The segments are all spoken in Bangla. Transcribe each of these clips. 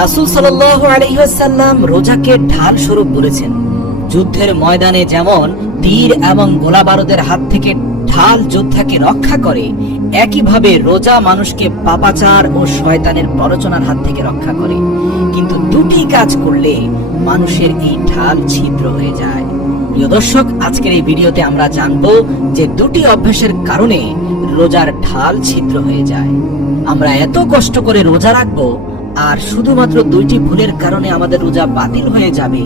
রাসূল সাল্লাল্লাহু আলাইহি ওয়াসাল্লাম রোজাকে ঢাল স্বরূপ বলেছেন। যুদ্ধের ময়দানে যেমন তীর এবং গোলা বারুদের হাত থেকে ঢাল যোদ্ধাকে রক্ষা করে, একইভাবে রোজা মানুষকে পাপাচার ও শয়তানের প্ররোচনার হাত থেকে রক্ষা করে। কিন্তু দুটি কাজ করলে মানুষের এই ঢাল ছিদ্র হয়ে যায়। প্রিয় দর্শক, আজকের এই ভিডিওতে আমরা জানবো যে দুটি অভ্যাসের কারণে রোজার ঢাল ছিদ্র হয়ে যায়। আমরা এত কষ্ট করে রোজা রাখবো আর শুধুমাত্র দুইটি ভুলের কারণে আমাদের রোজা বাতিল হয়ে যাবে,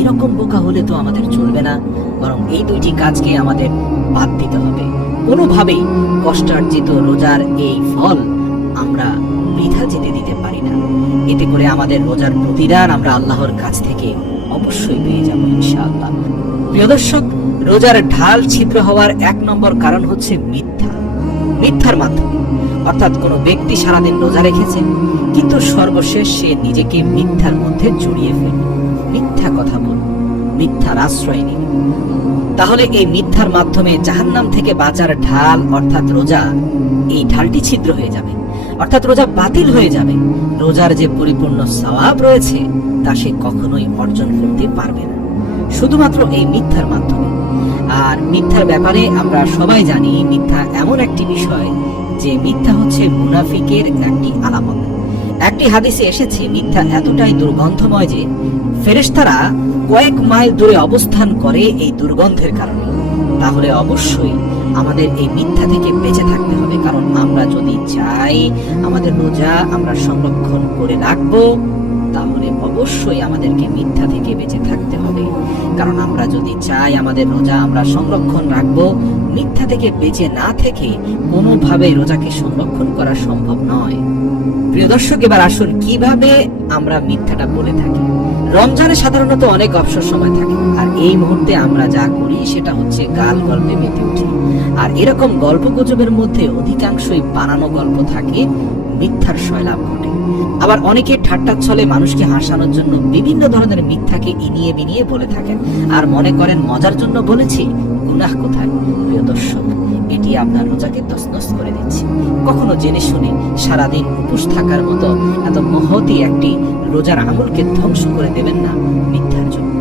এরকম বোকা হলে তো আমাদের চলবে না। বরং এই দুইটি কাজকে আমাদের বাদ দিতে হবে। কোনোভাবেই কষ্টার্জিত রোজার এই ফল আমরা বৃথা যেতে দিতে পারি না। এতে করে আমাদের রোজার প্রতিদান আমরা আল্লাহর কাছ থেকে অবশ্যই পেয়ে যাব ইনশাআল্লাহ। প্রিয় দর্শক, রোজার ঢাল ছিদ্র হওয়ার এক নম্বর কারণ হচ্ছে মিথ্যার মাধ্যমে। অর্থাৎ কোনো ব্যক্তি সারাদিন রোজা রেখেছে, কিন্তু সর্বশেষ সে নিজেকে মিথ্যার মধ্যে জড়িয়ে ফেলল, মিথ্যা কথা বলল, মিথ্যার আশ্রয় নিল। তাহলে এই মিথ্যার মাধ্যমে জাহান্নাম থেকে বাঁচার ঢাল অর্থাৎ রোজা, এই ঢালটি ছিদ্র হয়ে যাবে, অর্থাৎ রোজা বাতিল হয়ে যাবে। রোজার যে পরিপূর্ণ সওয়াব রয়েছে তা সে কখনোই অর্জন করতে পারবে না, শুধুমাত্র এই মিথ্যার মাধ্যমে। আর মিথ্যার ব্যাপারে আমরা সবাই জানি, মিথ্যা এমন একটি বিষয় যে মিথ্যা হচ্ছে মুনাফিকের একটি আলামত। একটি হাদিসে এসেছে, মিথ্যা এতটাই দুর্গন্ধময় যে ফেরেশতারা কয়েক মাইল দূরে অবস্থান করে এই দুর্গন্ধের কারণে। তাহলে অবশ্যই আমাদের এই মিথ্যা থেকে বেঁচে থাকতে হবে, কারণ আমরা যদি চাই আমাদের রোজা আমরা সংরক্ষণ করে রাখবো, তাহলে অবশ্যই আমাদেরকে মিথ্যা থেকে বেঁচে থাকতে হবে। কারণ আমরা যদি চাই আমাদের রোজা আমরা সংরক্ষণ রাখবো, মিথ্যা থেকে বেঁচে না থেকে কোনোভাবে রোজাকে সংরক্ষণ করা সম্ভব নয়। প্রিয় দর্শক, এবার আসুন কিভাবে আমরা মিথ্যাটা বলে থাকি। রমজানে সাধারণত অনেক অবসর সময় থাকে, আর এই মুহূর্তে আমরা যা করি সেটা হচ্ছে গাল গল্পে মেতে উঠি। আর এরকম গল্প গুজবের মধ্যে অধিকাংশই বানানো গল্প থাকে, মিথ্যার সয়লাভ ঘটে। আবার অনেকে ঠাট্টার ছলে মানুষকে হাসানোর জন্য বিভিন্ন ধরনের মিথ্যাকে ইনিয়ে বিনিয়ে বলে থাকেন, আর মনে করেন মজার জন্য বলেছি, গুনাহ কোথায়? প্রিয় দর্শক, এটি আপনার রোজাকে তছনছ করে দিচ্ছে। কখনো জেনে শুনে সারাদিন উপোস থাকার মতো এত মহতি একটি রোজার আমলকে ধ্বংস করে দেবেন না মিথ্যার জন্য।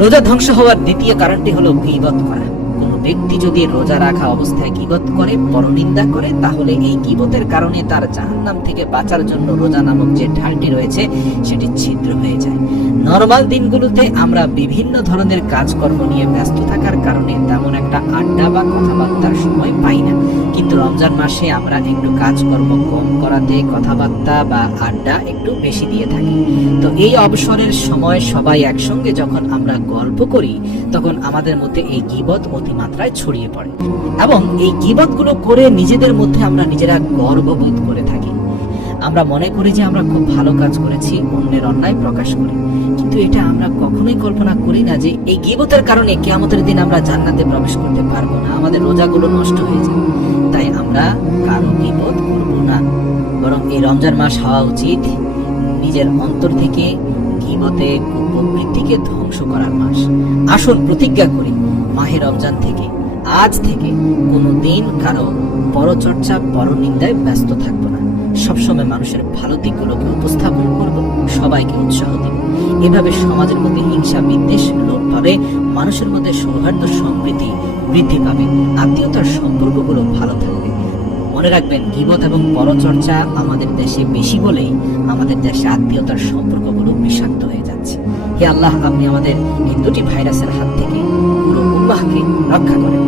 রোজা ধ্বংস হওয়ার দ্বিতীয় কারণটি হলো গীবত করা। কোন ব্যক্তি যদি রোজা রাখা অবস্থায় গীবত করে, পরনিন্দা করে, তাহলে এই গীবতের কারণে তার জাহান্নাম থেকে বাঁচার জন্য রোজা নামক যে ঢালটি রয়েছে সেটি ছিদ্র হয়ে যায়। নরমাল দিনগুলোতে আমরা বিভিন্ন ধরনের কাজকর্ম নিয়ে ব্যস্ত থাকার কারণে তেমন একটা আড্ডা বা কথাবার্তার সময় পাই না, কিন্তু রমজান মাসে আমরা একটু কাজকর্ম কম করাতে কথাবার্তা বা আড্ডা একটু বেশি দিয়ে থাকি। তো এই অবসরের সময় সবাই একসঙ্গে যখন আমরা গল্প করি, তখন আমাদের মধ্যে এই গীবত অতিমাত্রায় ছড়িয়ে পড়ে, এবং এই গীবতগুলো করে নিজেদের মধ্যে আমরা নিজেরা গর্ববোধ করে থাকি। আমরা মনে করি যে আমরা খুব ভালো কাজ করেছি, অন্যের অন্যায় প্রকাশ করি, কিন্তু এটা আমরা কখনোই কল্পনা করি না যে এই গীবতের কারণে কিয়ামতের দিন আমরা জান্নাতে প্রবেশ করতে পারবো না, আমাদের রোজাগুলো নষ্ট হয়ে যাবে। তাই আমরা কারো গীবত করব না, বরং এই রমজান মাস হওয়া উচিত নিজের অন্তর থেকে গীবতে কুপ্রবৃত্তিকে ধ্বংস করার মাস। আসুন প্রতিজ্ঞা করি, মাহে রমজান থেকে, আজ থেকে কোনো দিন কারো পরচর্চা পরনিন্দায় ব্যস্ত থাকবো না। সবসময় মানুষের ভালো দিকগুলোকে উপস্থাপন করব, সবাইকে উৎসাহ দিব। এভাবে সমাজের মধ্যে হিংসা বিদ্বেষ লোপ পাবে, মানুষের মধ্যে সৌহার্দ্য সম্প্রীতি বৃদ্ধি পাবে, আত্মীয়তার সম্পর্কগুলো ভালো থাকবে। মনে রাখবেন, গীবত এবং পরচর্চা আমাদের দেশে বেশি বলেই আমাদের দেশে আত্মীয়তার সম্পর্কগুলো বিষাক্ত হয়ে যাচ্ছে। হে আল্লাহ, আপনি আমাদের এই দুটি ভাইরাসের হাত থেকে পুরো উম্মাহকে রক্ষা করেন।